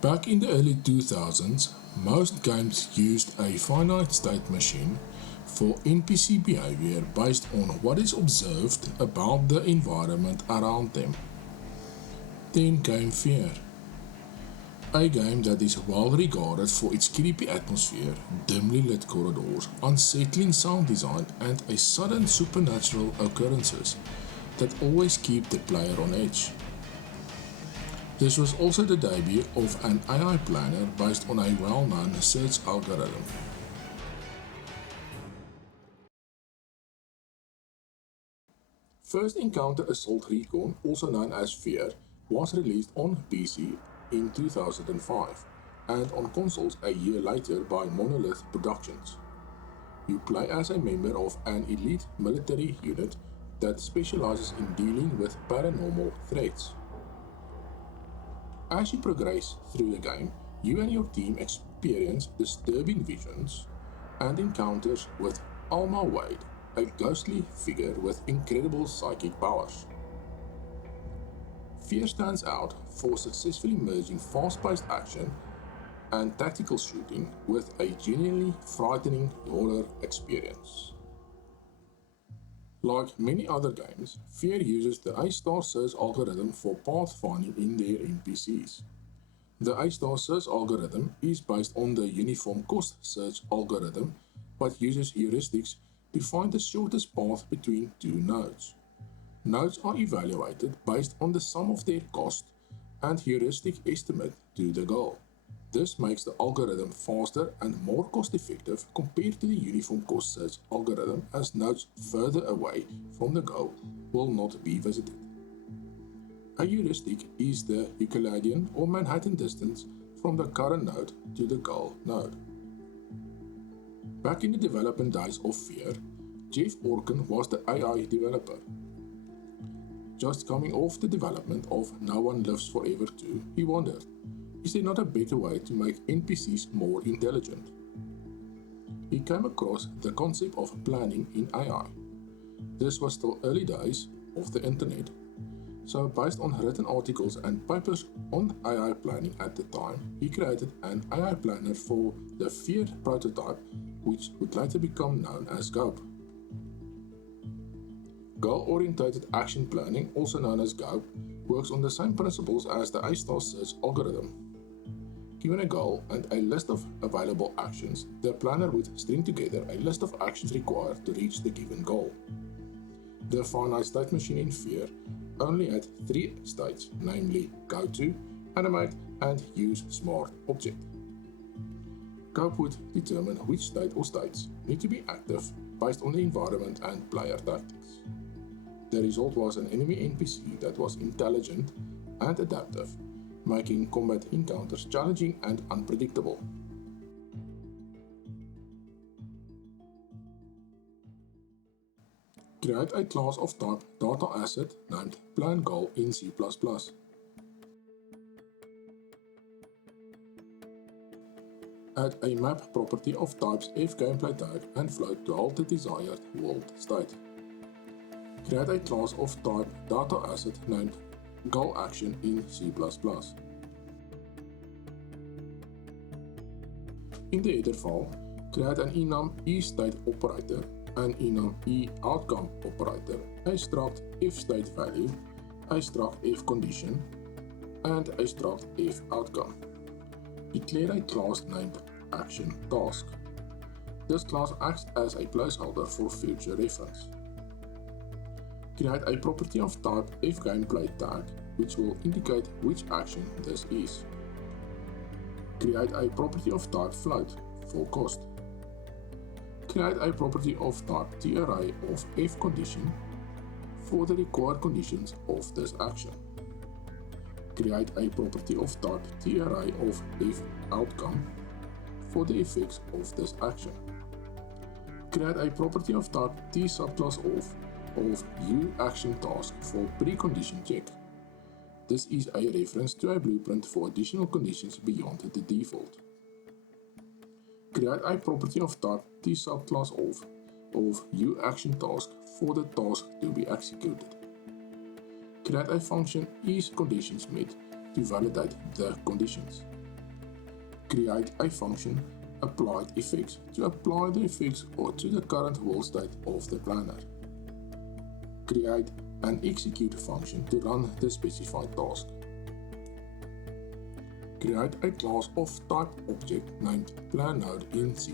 Back in the early 2000s, most games used a finite state machine for NPC behavior based on what is observed about the environment around them. Then came F.E.A.R, a game that is well regarded for its creepy atmosphere, dimly lit corridors, unsettling sound design, and a sudden supernatural occurrences that always keep the player on edge. This was also the debut of an AI planner based on a well-known search algorithm. First Encounter Assault Recon, also known as F.E.A.R, was released on PC in 2005 and on consoles a year later by Monolith Productions. You play as a member of an elite military unit that specializes in dealing with paranormal threats. As you progress through the game, you and your team experience disturbing visions and encounters with Alma Wade, a ghostly figure with incredible psychic powers. F.E.A.R stands out for successfully merging fast-paced action and tactical shooting with a genuinely frightening horror experience. Like many other games, F.E.A.R uses the A-star search algorithm for pathfinding in their NPCs. The A-star search algorithm is based on the uniform cost search algorithm but uses heuristics to find the shortest path between two nodes. Nodes are evaluated based on the sum of their cost and heuristic estimate to the goal. This makes the algorithm faster and more cost-effective compared to the uniform cost search algorithm, as nodes further away from the goal will not be visited. A heuristic is the Euclidean or Manhattan distance from the current node to the goal node. Back in the development days of F.E.A.R, Jeff Orkin was the AI developer. Just coming off the development of No One Lives Forever 2, he wondered, is there not a better way to make NPCs more intelligent? He came across the concept of planning in AI. This was still early days of the internet, so based on written articles and papers on AI planning at the time, he created an AI planner for the F.E.A.R prototype, which would later become known as GOAP. Goal-oriented action planning, also known as GOAP, works on the same principles as the A-star search algorithm. Given a goal and a list of available actions, the planner would string together a list of actions required to reach the given goal. The finite state machine in F.E.A.R only had three states, namely Go To, Animate, and Use Smart Object. GOAP would determine which state or states need to be active based on the environment and player tactics. The result was an enemy NPC that was intelligent and adaptive, making combat encounters challenging and unpredictable. Create a class of type data asset named plan goal in C++. Add a map property of types fGameplay tag and float to hold the desired world state. Create a class of type data asset named goal action in C++. In the header file, create an enum eState operator, an enum eOutcome operator, a struct fStateValue, a struct fCondition, and a struct fOutcome. Declare a class named ActionTask. This class acts as a placeholder for future reference. Create a property of type fGameplay tag, which will indicate which action this is. Create a property of type float for cost. Create a property of type TArray of fCondition for the required conditions of this action. Create a property of type TArray of fOutcome for the effects of this action. Create a property of type tsubclass of uActionTask for precondition check. This is a reference to a blueprint for additional conditions beyond the default. Create a property of type tsubclass of uActionTask for the task to be executed. Create a function isConditionsMet to validate the conditions. Create a function applied effects to apply the effects or to the current world state of the planner. Create an execute function to run the specified task. Create a class of type object named planNode in C++.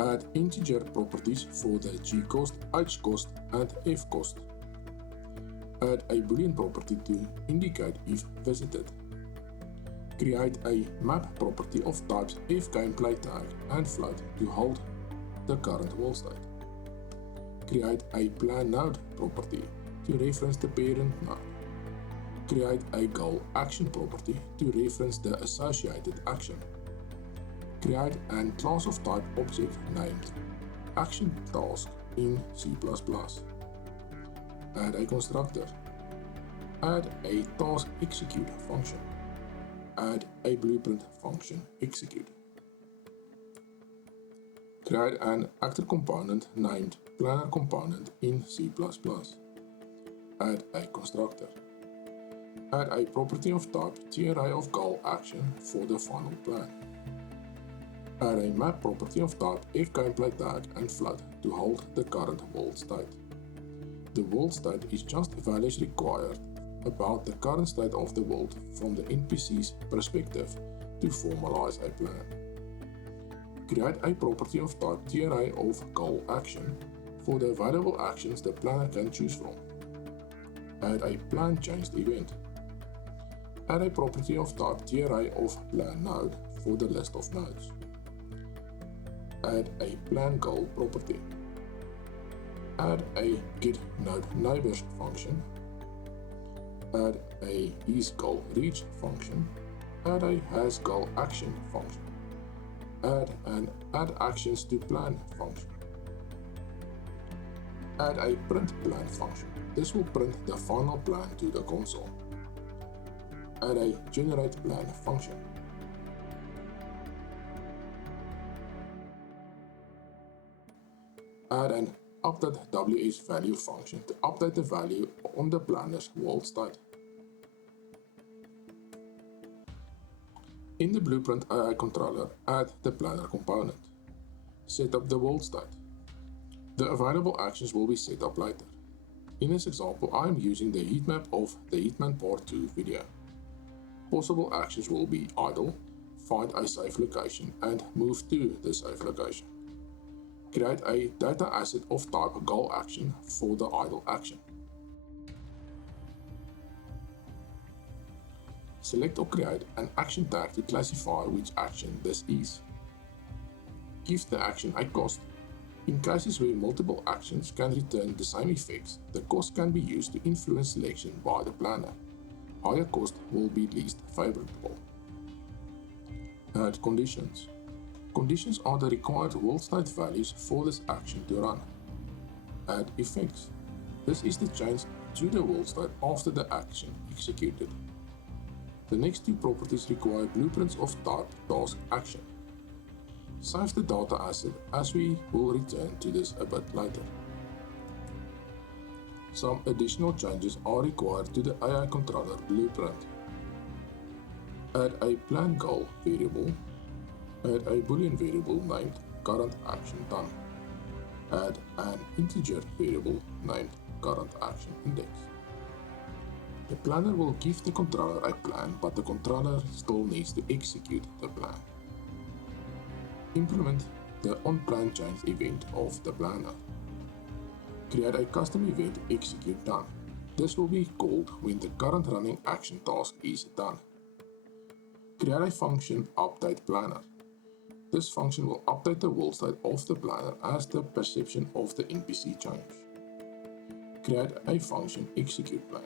Add integer properties for the gcost, hcost, and fcost. Add a boolean property to indicate if visited. Create a map property of types fGameplayTag and float to hold the current world state. Create a planNode property to reference the parent node. Create a goal action property to reference the associated action. Create a class of type object named actionTask in C++. Add a constructor. Add a task execute function. Add a blueprint function execute. Create an actor component named planner component in C++. Add a constructor. Add a property of type TRA of goal action for the final plan. Add a map property of type fGameplayTag and float to hold the current world state. The world state is just values required about the current state of the world from the NPC's perspective to formalize a plan. Create a property of type TRA of goal action for the available actions the planner can choose from. Add a plan changed event. Add a property of type TRA of planNode for the list of nodes. Add a planGoal property. Add a getNodeNeighbors function. Add a isGoalReach function. Add a hasGoalAction function. Add an addActionsToPlan function. Add a printPlan function. This will print the final plan to the console. Add a generatePlan function. Add an updateWSValue function to update the value on the planner's world state. In the Blueprint AI controller, add the planner component. Set up the world state. The available actions will be set up later. In this example, I am using the heat map of the Heatman Part 2 video. Possible actions will be idle, find a safe location, and move to the safe location. Create a data asset of type goal action for the idle action. Select or create an action tag to classify which action this is. Give the action a cost. In cases where multiple actions can return the same effects, the cost can be used to influence selection by the planner. Higher cost will be least favorable. Add conditions. Conditions are the required world state values for this action to run. Add effects. This is the change to the world state after the action executed. The next two properties require blueprints of type task action. Save the data asset as we will return to this a bit later. Some additional changes are required to the AI controller blueprint. Add a plan goal variable. Add a boolean variable named current action done. Add an integer variable named current action index. The planner will give the controller a plan, but the controller still needs to execute the plan. Implement the onPlan change event of the planner. Create a custom event execute done. This will be called when the current running action task is done. Create a function update planner. This function will update the world state of the planner as the perception of the NPC change. Create a function execute plan.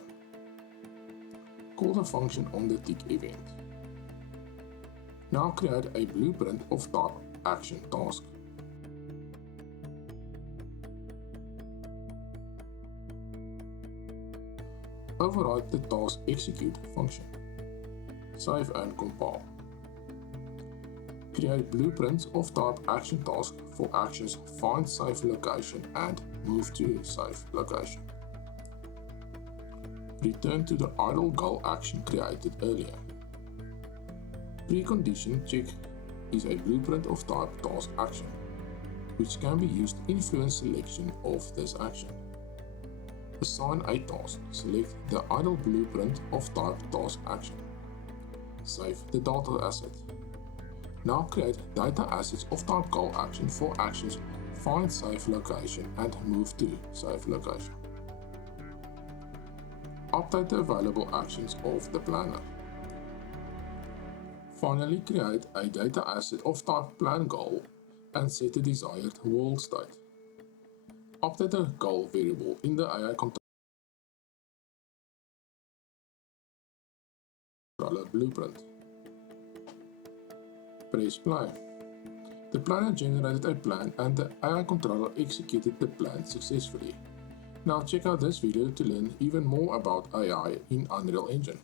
Call the function on the tick event. Now create a blueprint of type action task. Override the task execute function. Save and compile. Create blueprints of type action task for actions find safe location and move to safe location. Return to the idle goal action created earlier. Precondition check is a blueprint of type task action, which can be used to influence selection of this action. Assign a task. Select the idle blueprint of type task action. Save the data asset. Now create data assets of type goal action for actions find safe location and move to safe location. Update the available actions of the planner. Finally, create a data asset of type plan goal and set the desired world state. Update the goal variable in the AI controller blueprint. Press play. The planner generated a plan and the AI controller executed the plan successfully. Now check out this video to learn even more about AI in Unreal Engine.